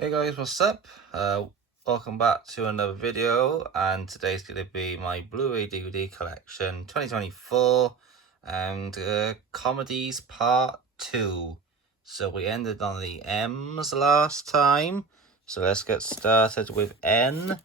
Hey guys, what's up? Welcome back to another video, and today's going to be my Blu Ray DVD collection 2024 and comedies part 2. So we ended on the M's last time, so let's get started with N.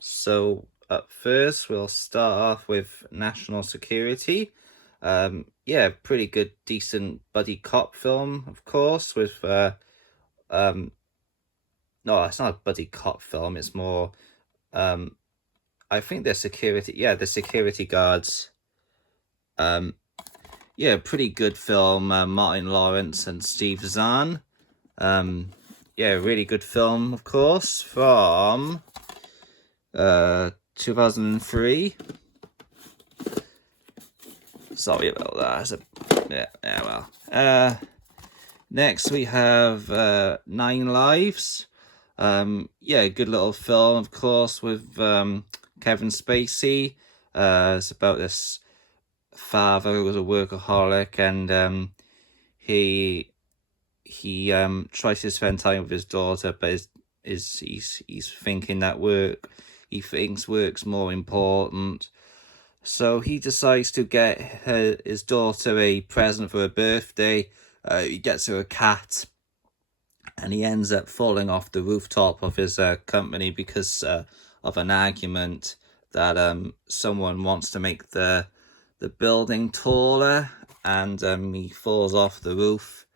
So at first we'll start off with National Security. Yeah, pretty good, decent buddy cop film, of course, with no, it's not a buddy cop film. It's more, I think the security guards. Um, yeah, pretty good film. Martin Lawrence and Steve Zahn. Yeah, really good film, of course, from 2003. Sorry about that. Well. Next we have 9 Lives. Yeah, good little film, of course, with Kevin Spacey. It's about this father who was a workaholic, and he tries to spend time with his daughter, but he's thinking that work's more important. So he decides to get his daughter a present for her birthday. He gets her a cat, and he ends up falling off the rooftop of his company because of an argument that someone wants to make the building taller, and he falls off the roof,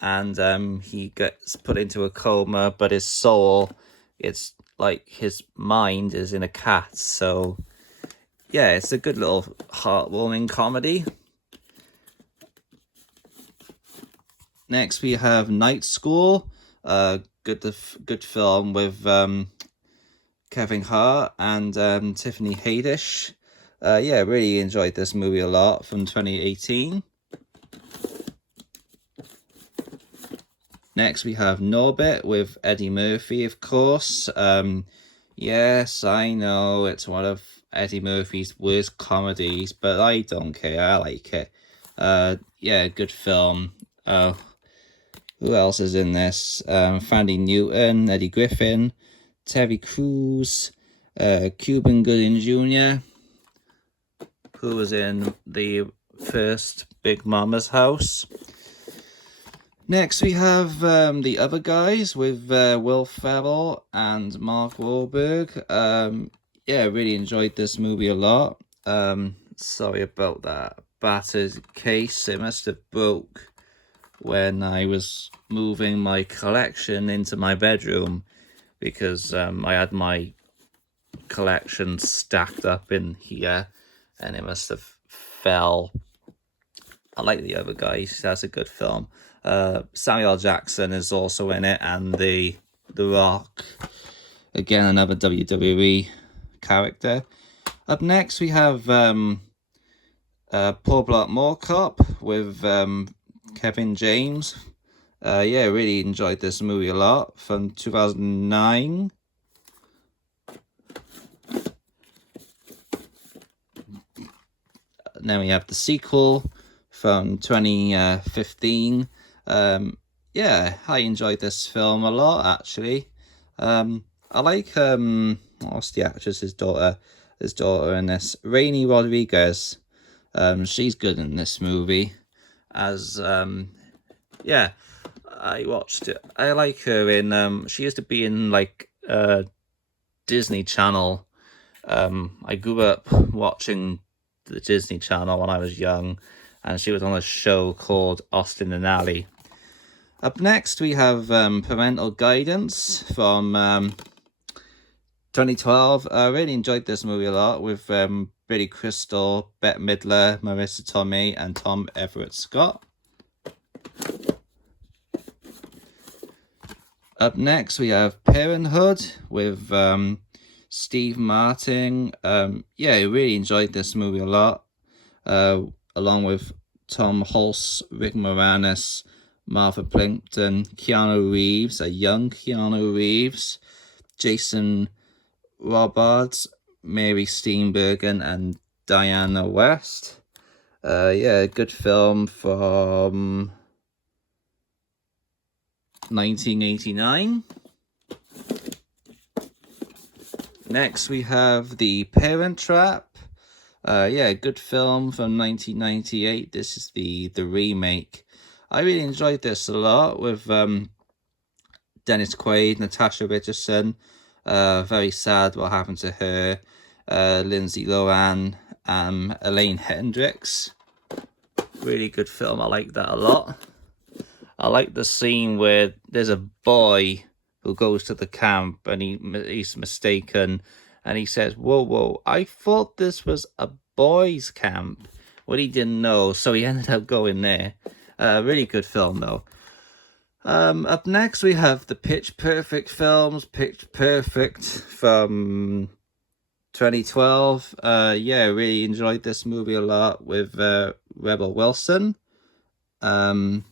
and he gets put into a coma, but his soul, it's like his mind is in a cat. So yeah, it's a good little heartwarming comedy. Next we have Night School, good film with Kevin Hart and Tiffany Haddish. Yeah, really enjoyed this movie a lot, from 2018. Next we have Norbit with Eddie Murphy, of course. Yes, I know it's one of Eddie Murphy's worst comedies, but I don't care, I like it. Yeah, good film. Who else is in this? Fandy Newton, Eddie Griffin, Terry Crews, Cuban Gooding Jr., who was in the first Big Mama's House. Next we have The Other Guys with Will Ferrell and Mark Wahlberg. Yeah, really enjoyed this movie a lot. Sorry about that battered case. It must have broke when I was moving my collection into my bedroom, because I had my collection stacked up in here and it must have fell. I like The Other Guys. That's a good film. Samuel L. Jackson is also in it, and the Rock, again another WWE character. Up next we have Paul Blart Mall Cop with Kevin James. Yeah, really enjoyed this movie a lot, from 2009. And then we have the sequel from 2015. Yeah, I enjoyed this film a lot, actually. I like what's the actress's daughter? His daughter in this, Rainey Rodriguez. She's good in this movie. As yeah, I watched it. I like her in she used to be in like Disney Channel. I grew up watching the Disney Channel when I was young, and she was on a show called Austin and Ally. Up next we have Parental Guidance from 2012. I really enjoyed this movie a lot, with Billy Crystal, Bette Midler, Marissa Tomei, and Tom Everett Scott. Up next we have Parenthood with Steve Martin. Yeah, I really enjoyed this movie a lot, along with Tom Hulce, Rick Moranis, Martha Plimpton, Keanu Reeves, a young Keanu Reeves, Jason Robards, Mary Steenburgen, and Diana West. Yeah, good film from 1989. Next we have The Parent Trap. Yeah, good film from 1998. This is the remake. I really enjoyed this a lot with Dennis Quaid, Natasha Richardson. Very sad what happened to her. Lindsay Lohan, Elaine Hendricks. Really good film. I like that a lot. I like the scene where there's a boy who goes to the camp and he's mistaken, and he says, "Whoa, whoa! I thought this was a boys' camp." Well, he didn't know, so he ended up going there. Really good film though. Up next we have the Pitch Perfect films. Pitch Perfect from 2012. Yeah, really enjoyed this movie a lot with Rebel Wilson. Who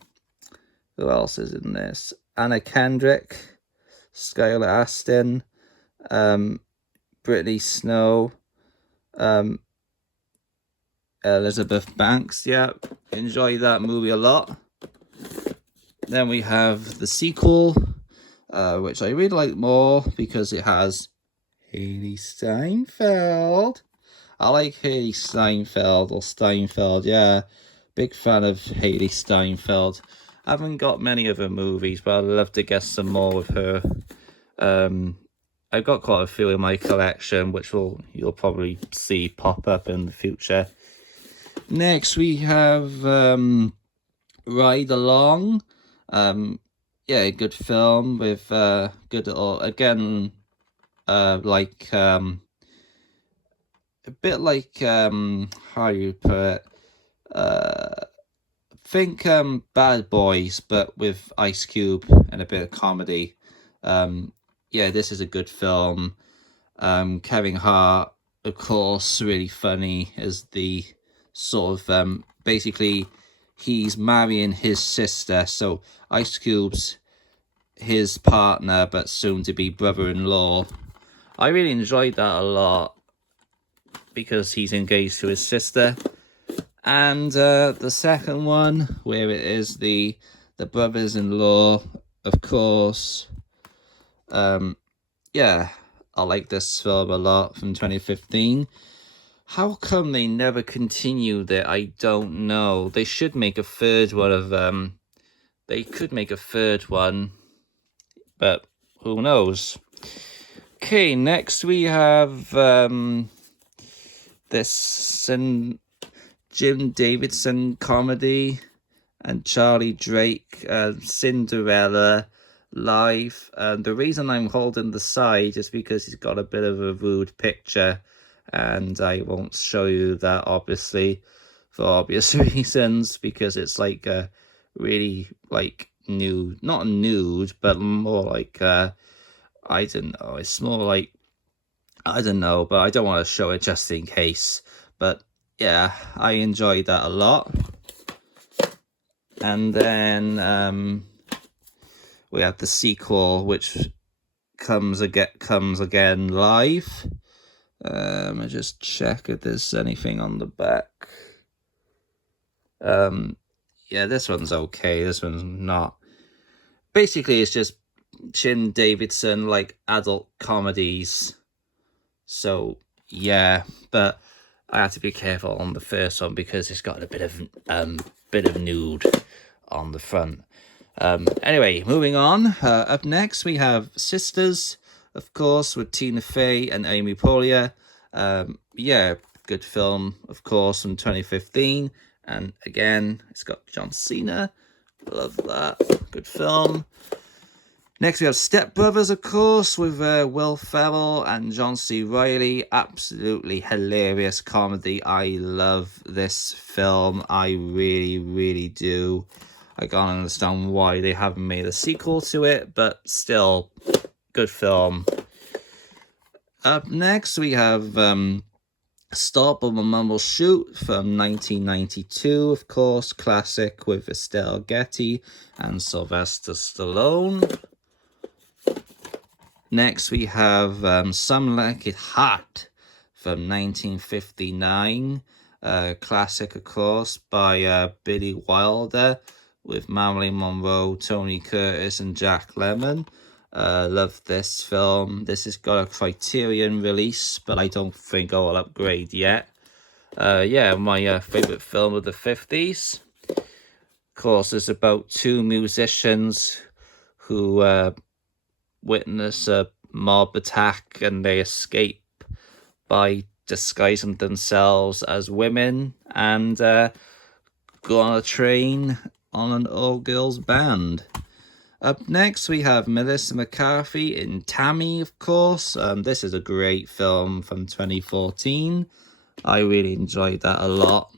else is in this? Anna Kendrick, Skylar Astin, Brittany Snow, Elizabeth Banks. Yeah, enjoy that movie a lot. Then we have the sequel, which I really like more because it has Haley Steinfeld. I like Haley Steinfeld, or Steinfeld, yeah. Big fan of Haley Steinfeld. I haven't got many of her movies, but I'd love to get some more with her. I've got quite a few in my collection, which you'll probably see pop up in the future. Next, we have Ride Along. Yeah, good film with good little, again, like a bit like how you put it, think Bad Boys, but with Ice Cube and a bit of comedy. Yeah, this is a good film. Kevin Hart, of course, really funny as the sort of basically he's marrying his sister, so Ice Cube's his partner but soon to be brother-in-law. I really enjoyed that a lot because he's engaged to his sister. And the second one, where it is the brothers-in-law, of course. Yeah, I like this film a lot from 2015. How come they never continued it? I don't know. They should make a third one of they could make a third one, but who knows? Okay, next we have this Jim Davidson comedy and Charlie Drake, Cinderella Live. The reason I'm holding the side is because he's got a bit of a rude picture, and I won't show you that obviously for obvious reasons, because it's like a really like nude, not nude, but more like I don't know, it's more like, I don't know, but I don't want to show it just in case. But yeah, I enjoyed that a lot. And then we have the sequel, which comes again live. I just check if there's anything on the back. Yeah, this one's okay. This one's not. Basically, it's just Jim Davidson, like adult comedies. So yeah, but I have to be careful on the first one because it's got a bit of nude on the front. Anyway, moving on. Up next we have Sisters, of course, with Tina Fey and Amy Poehler. Yeah, good film, of course, from 2015. And again, it's got John Cena. Love that. Good film. Next, we have Step Brothers, of course, with Will Ferrell and John C. Reilly. Absolutely hilarious comedy. I love this film. I really, really do. I can't understand why they haven't made a sequel to it, but still, good film. Up next, we have Stop or Mumble Shoot from 1992, of course. Classic with Estelle Getty and Sylvester Stallone. Next, we have Some Like It Hot from 1959. Classic, of course, by Billy Wilder with Marilyn Monroe, Tony Curtis, and Jack Lemmon. Love this film. This has got a Criterion release, but I don't think I'll upgrade yet. Yeah, my favorite film of the 50s. Of course, it's about two musicians who witness a mob attack and they escape by disguising themselves as women and go on a train on an all-girls band. Up next, we have Melissa McCarthy in Tammy, of course. This is a great film from 2014. I really enjoyed that a lot.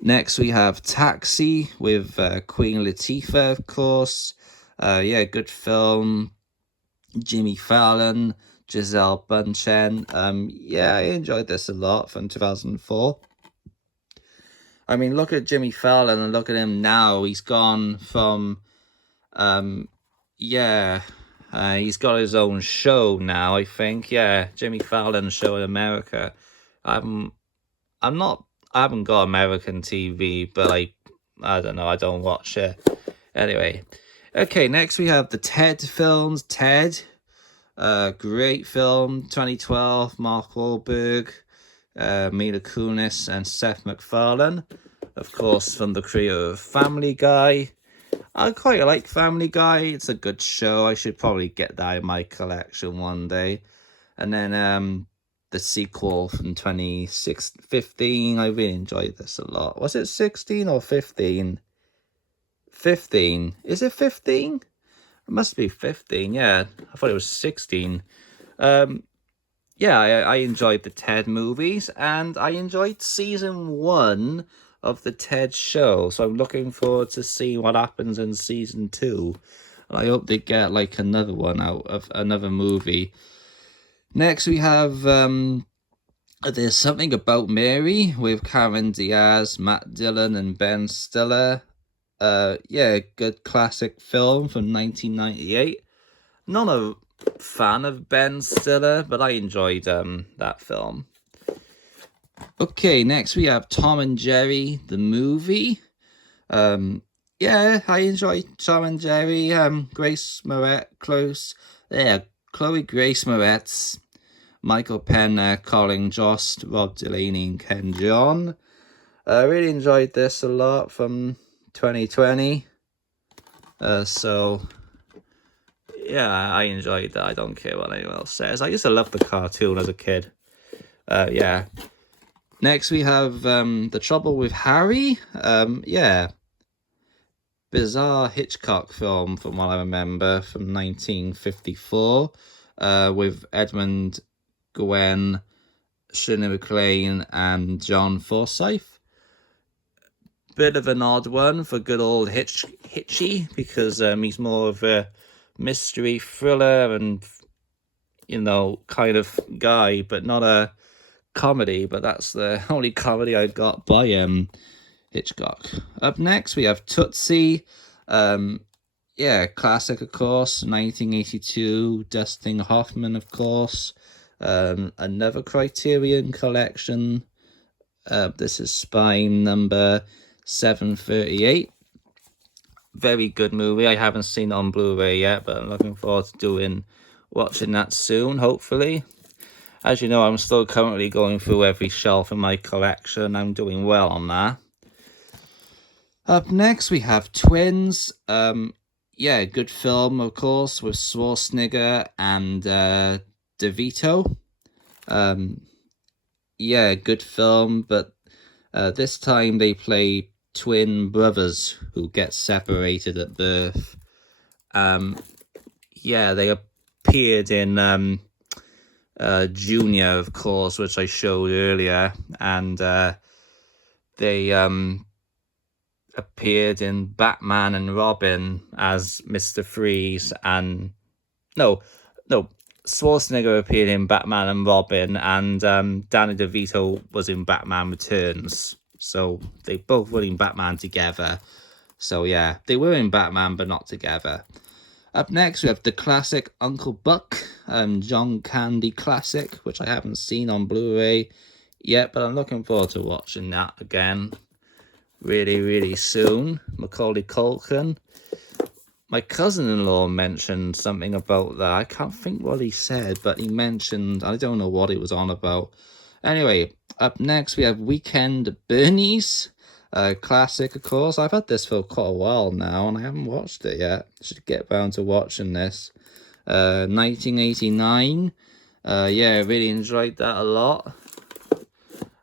Next, we have Taxi with Queen Latifah, of course. Yeah, good film. Jimmy Fallon, Giselle Bundchen. Yeah, I enjoyed this a lot from 2004. I mean, look at Jimmy Fallon and look at him now. He's gone from, yeah, he's got his own show now, I think. Yeah, Jimmy Fallon show in America. I haven't got American TV, but I don't know, I don't watch it. Anyway, okay, next we have the Ted films. Ted, great film, 2012, Mark Wahlberg, Mila Kunis and Seth MacFarlane, of course, from the creator of Family Guy. I quite like Family Guy. It's a good show. I should probably get that in my collection one day. And then the sequel from 2015. I really enjoyed this a lot. Was it 16 or 15? 15. Is it 15? It must be 15, yeah. I thought it was 16. Yeah, I enjoyed the Ted movies, and I enjoyed season 1 of the Ted show. So I'm looking forward to see what happens in season 2. And I hope they get like another one out of another movie. Next we have There's Something About Mary with Cameron Diaz, Matt Dillon and Ben Stiller. Yeah, good classic film from 1998. Not a fan of Ben Stiller, but I enjoyed that film. Okay, next we have Tom and Jerry, the movie. Yeah, I enjoyed Tom and Jerry. Grace Moretz, Chloe Grace Moretz, Michael Penn, Colin Jost, Rob Delaney and Ken Jeong. I really enjoyed this a lot from 2020. So yeah, I enjoyed that. I don't care what anyone else says. I used to love the cartoon as a kid. Yeah. Next we have The Trouble with Harry. Yeah. Bizarre Hitchcock film, from what I remember, from 1954. With Edmund Gwen, Shirley MacLaine, and John Forsyth. Bit of an odd one for good old Hitchy, because he's more of a mystery thriller and, you know, kind of guy, but not a comedy. But that's the only comedy I've got by Hitchcock. Up next we have Tootsie. Yeah, classic, of course, 1982, Dustin Hoffman, of course. Another Criterion collection. This is Spine number 738. Very good movie. I haven't seen it on Blu-ray yet, but I'm looking forward to watching that soon, hopefully. As you know, I'm still currently going through every shelf in my collection. I'm doing well on that. Up next, we have Twins. Yeah, good film, of course, with Schwarzenegger and DeVito. Yeah, good film, but this time they play twin brothers who get separated at birth. Yeah, they appeared in Junior, of course, which I showed earlier, and they appeared in Batman and Robin as Mr. Freeze, and no, Schwarzenegger appeared in Batman and Robin, and Danny DeVito was in Batman Returns. So they both were in Batman together. So yeah, they were in Batman, but not together. Up next, we have the classic Uncle Buck, John Candy classic, which I haven't seen on Blu-ray yet, but I'm looking forward to watching that again really, really soon. Macaulay Culkin. my cousin-in-law mentioned something about that. I can't think what he said, but he mentioned, I don't know what it was on about. Anyway, up next we have Weekend at Bernie's. Classic, of course. I've had this for quite a while now, and I haven't watched it yet. Should get round to watching this. 1989. Yeah, I really enjoyed that a lot.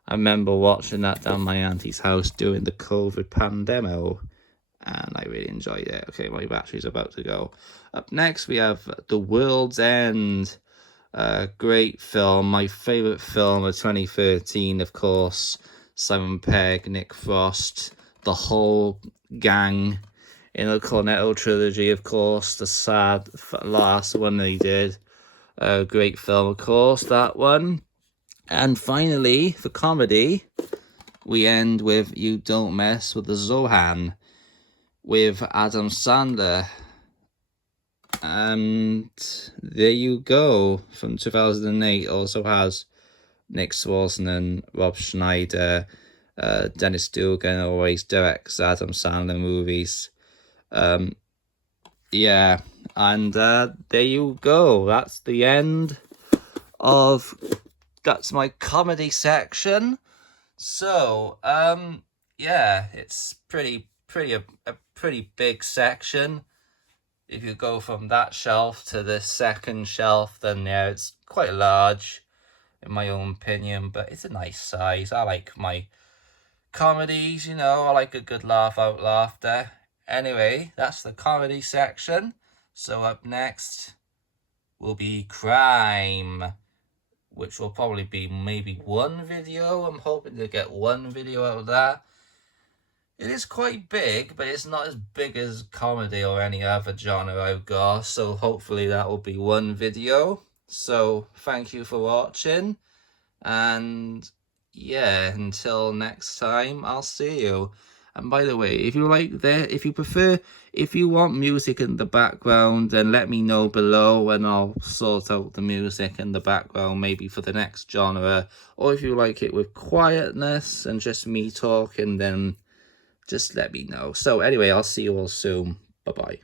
I remember watching that down my auntie's house during the COVID pandemic, and I really enjoyed it. Okay, my battery's about to go. Up next, we have The World's End. Great film. My favourite film of 2013, of course. Simon Pegg, Nick Frost, the whole gang in the Cornetto trilogy, of course. The sad last one they did. Great film, of course, that one. And finally, for comedy, we end with You Don't Mess with the Zohan with Adam Sandler. And there you go. From 2008, also has Nick Swartzen, Rob Schneider, Dennis Dugan always directs Adam Sandler movies. Yeah, and there you go. That's the end of... That's my comedy section. So, yeah, it's a pretty big section. If you go from that shelf to the second shelf, then yeah, it's quite large in my own opinion, but it's a nice size. I like my comedies, you know, I like a good laugh out laughter. Anyway, that's the comedy section. So up next will be crime, which will probably be maybe one video. I'm hoping to get one video out of that. It is quite big, but it's not as big as comedy or any other genre I've got, so hopefully that will be one video. So thank you for watching, and yeah, until next time, I'll see you. And by the way, if you if you want music in the background, then let me know below and I'll sort out the music in the background maybe for the next genre. Or if you like it with quietness and just me talking, then just let me know. So anyway, I'll see you all soon. Bye-bye.